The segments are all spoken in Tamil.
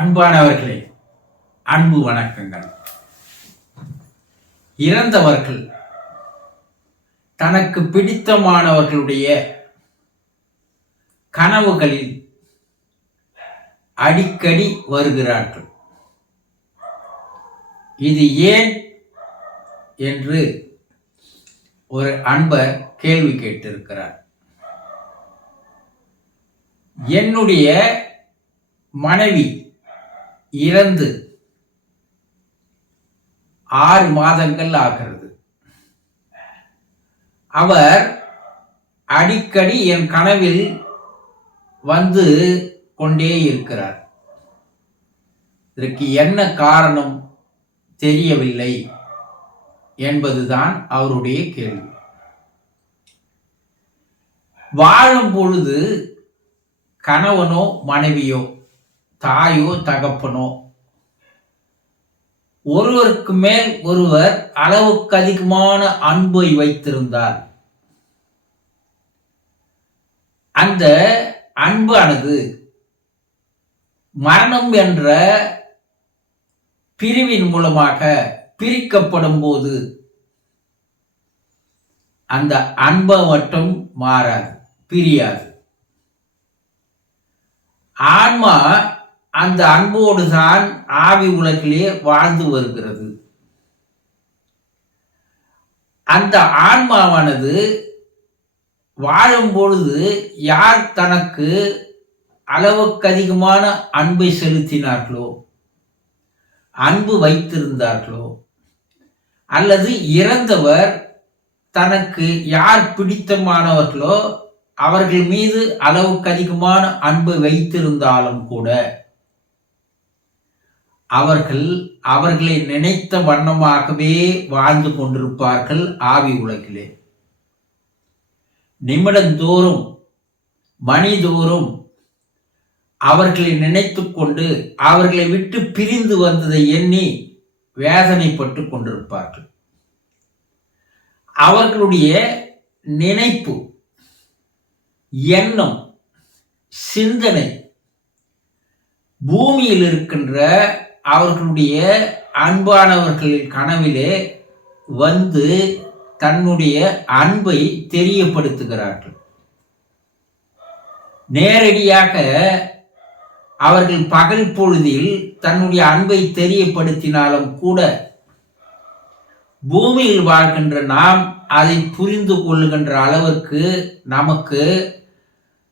அன்பானவர்களே, அன்பு வணக்கங்கள். இறந்தவர்கள் தனக்கு பிடித்தமானவர்களுடைய கனவுகளில் அடிக்கடி வருகிறார்கள். இது ஏன் என்று ஒரு அன்பர் கேள்வி கேட்டிருக்கிறார். என்னுடைய மனைவி இறந்து 6 மாதங்கள் ஆகிறது. அவர் அடிக்கடி என் கனவில் வந்து கொண்டே இருக்கிறார். இதற்கு என்ன காரணம் தெரியவில்லை என்பதுதான் அவருடைய கேள்வி. வாழும் பொழுது கணவனோ மனைவியோ தாயோ தகப்பனோ ஒருவருக்கு மேல் ஒருவர் அளவுக்கு அதிகமான அன்பை வைத்திருந்தால் அந்த அன்பானது மரணம் என்ற பிரிவின் மூலமாக பிரிக்கப்படும் போது அந்த அன்பை மட்டும் மாறாது, பிரியாது. ஆன்மா அந்த அன்போடு தான் ஆவி உலகிலே வாழ்ந்து வருகிறது. அந்த ஆன்மாவானது வாழும் பொழுது யார் தனக்கு அளவுக்கு அதிகமான அன்பை செலுத்தினார்களோ, அன்பு வைத்திருந்தார்களோ, அல்லது இறந்தவர் தனக்கு யார் பிடித்தமானவர்களோ அவர்கள் மீது அளவுக்கு அதிகமான அன்பு வைத்திருந்தாலும் கூட அவர்களை நினைத்த வண்ணமாகவே வாழ்ந்து கொண்டிருப்பார்கள் ஆவி உலகிலே. நிமிடந்தோறும் மணிதோறும் அவர்களை நினைத்து கொண்டு அவர்களை விட்டு பிரிந்து வந்ததை எண்ணி வேதனைப்பட்டு கொண்டிருப்பார்கள். அவர்களுடைய நினைப்பு, எண்ணம், சிந்தனை பூமியில் இருக்கின்ற அவர்களுடைய அன்பானவர்களின் கனவிலே வந்து தன்னுடைய அன்பை தெரியப்படுத்துகிறார்கள். நேரடியாக அவர்கள் பகல் பொழுதில் தன்னுடைய அன்பை தெரியப்படுத்தினாலும் கூட பூமியில் வாழ்கின்ற நாம் அதை புரிந்து கொள்ளுகின்ற அளவிற்கு நமக்கு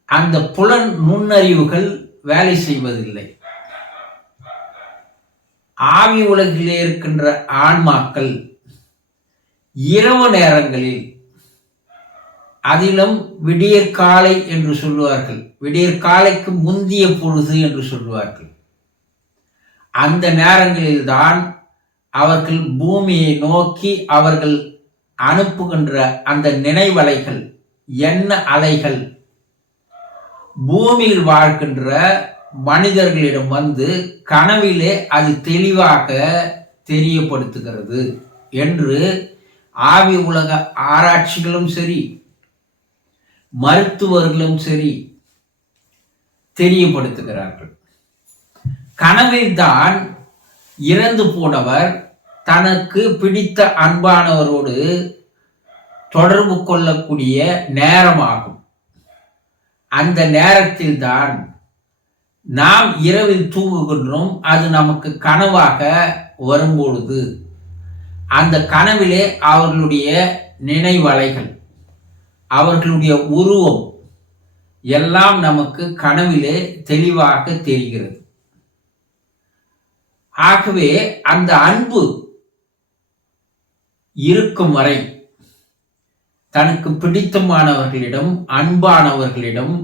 அந்த புலன் நுண்ணறிவுகள் வேலை செய்வதில்லை. ஆவி உலகிலே இருக்கின்ற ஆன்மாக்கள் இரவு நேரங்களில், அதிலும் விடியற்காலை என்று சொல்லுவார்கள், விடியற்காலைக்கு முந்திய பொழுது என்று சொல்லுவார்கள், அந்த நேரங்களில்தான் அவர்கள் பூமியை நோக்கி அவர்கள் அனுப்புகின்ற அந்த நினைவலைகள், எண்ண அலைகள் பூமியில் வாழ்கின்ற மனிதர்களிடம் வந்து கனவிலே அது தெளிவாக தெரியப்படுத்துகிறது என்று ஆவி உலக ஆராய்ச்சிகளும் சரி, மருத்துவர்களும் சரி தெரியப்படுத்துகிறார்கள். கனவில்தான் இறந்து போனவர் தனக்கு பிடித்த அன்பானவரோடு தொடர்பு கொள்ளக்கூடிய நேரமாகும். அந்த நேரத்தில் தான் நாம் இரவில் தூங்குகின்றோம். அது நமக்கு கனவாக வரும்பொழுது அந்த கனவிலே அவர்களுடைய நினைவலைகள், அவர்களுடைய உருவம் எல்லாம் நமக்கு கனவிலே தெளிவாக தெரிகிறது. ஆகவே அந்த அன்பு இருக்கும் வரை தனக்கு பிடித்தமானவர்களிடம், அன்பானவர்களிடம்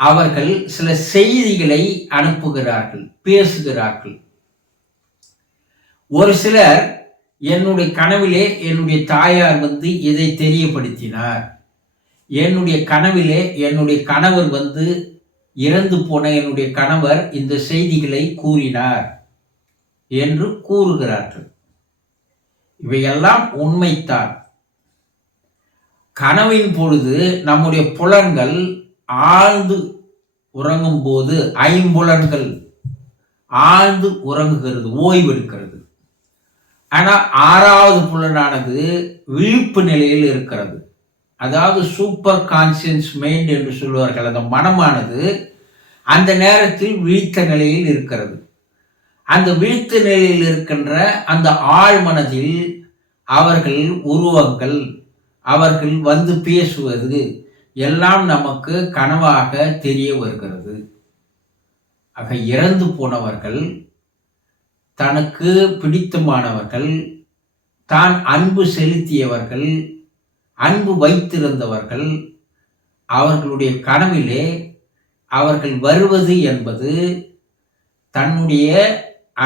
அவர்கள் சில செய்திகளை அனுப்புகிறார்கள், பேசுகிறார்கள். ஒரு சிலர் என்னுடைய கனவிலே என்னுடைய தாயார் வந்து இதை தெரியப்படுத்தினார், என்னுடைய கனவிலே என்னுடைய கணவர் வந்து இறந்து போன என்னுடைய கணவர் இந்த செய்திகளை கூறினார் என்று கூறுகிறார்கள். இவையெல்லாம் உண்மைத்தான். கனவின் பொழுது நம்முடைய புலன்கள் ஆழ்ந்து உறங்கும் போது ஐம்புலன்கள் ஆழ்ந்து உறங்குகிறது, ஓய்வெடுக்கிறது. ஆனா 6வது புலனானது விழிப்பு நிலையில் இருக்கிறது. அதாவது சூப்பர் கான்சியஸ் மைண்ட் என்று சொல்வார்கள். அந்த மனமானது அந்த நேரத்தில் விழித்த நிலையில் இருக்கிறது. அந்த விழித்த நிலையில் இருக்கின்ற அந்த ஆழ் மனதில் அவர்கள் உருவங்கள், அவர்கள் வந்து பேசுவது எல்லாம் நமக்கு கனவாக தெரிய வருகிறது. ஆக இறந்து போனவர்கள், தனக்கு பிடித்தமானவர்கள், தான் அன்பு செலுத்தியவர்கள், அன்பு வைத்திருந்தவர்கள், அவர்களுடைய கனவிலே அவர்கள் வருவது என்பது தன்னுடைய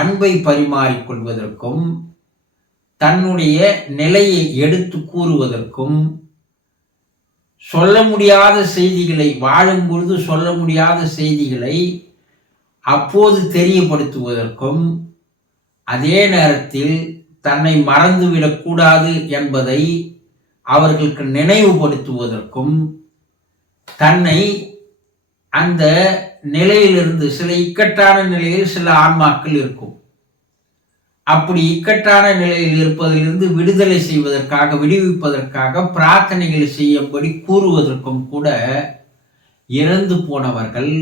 அன்பை பரிமாறிக்கொள்வதற்கும், தன்னுடைய நிலையை எடுத்து கூறுவதற்கும், சொல்ல முடியாத செய்திகளை, வாழும் பொழுது சொல்ல முடியாத செய்திகளை அப்போது தெரியப்படுத்துவதற்கும், அதே நேரத்தில் தன்னை மறந்துவிடக்கூடாது என்பதை அவர்களுக்கு நினைவுபடுத்துவதற்கும், தன்னை அந்த நிலையிலிருந்து, சில இக்கட்டான நிலையில் சில ஆன்மாக்கள் இருக்கும். அப்படி இக்கட்டான நிலையில் இருப்பதிலிருந்து விடுதலை செய்வதற்காக, விடுவிப்பதற்காக பிரார்த்தனைகளை செய்யும்படி கூறுவதற்கும் கூட இறந்து போனவர்கள்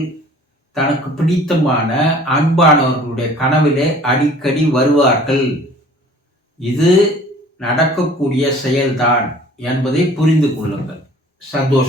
தனக்கு பிடித்தமான அன்பானவர்களுடைய கனவிலே அடிக்கடி வருவார்கள். இது நடக்கக்கூடிய செயல்தான் என்பதை புரிந்து கொள்ளுங்கள். சந்தோஷம்.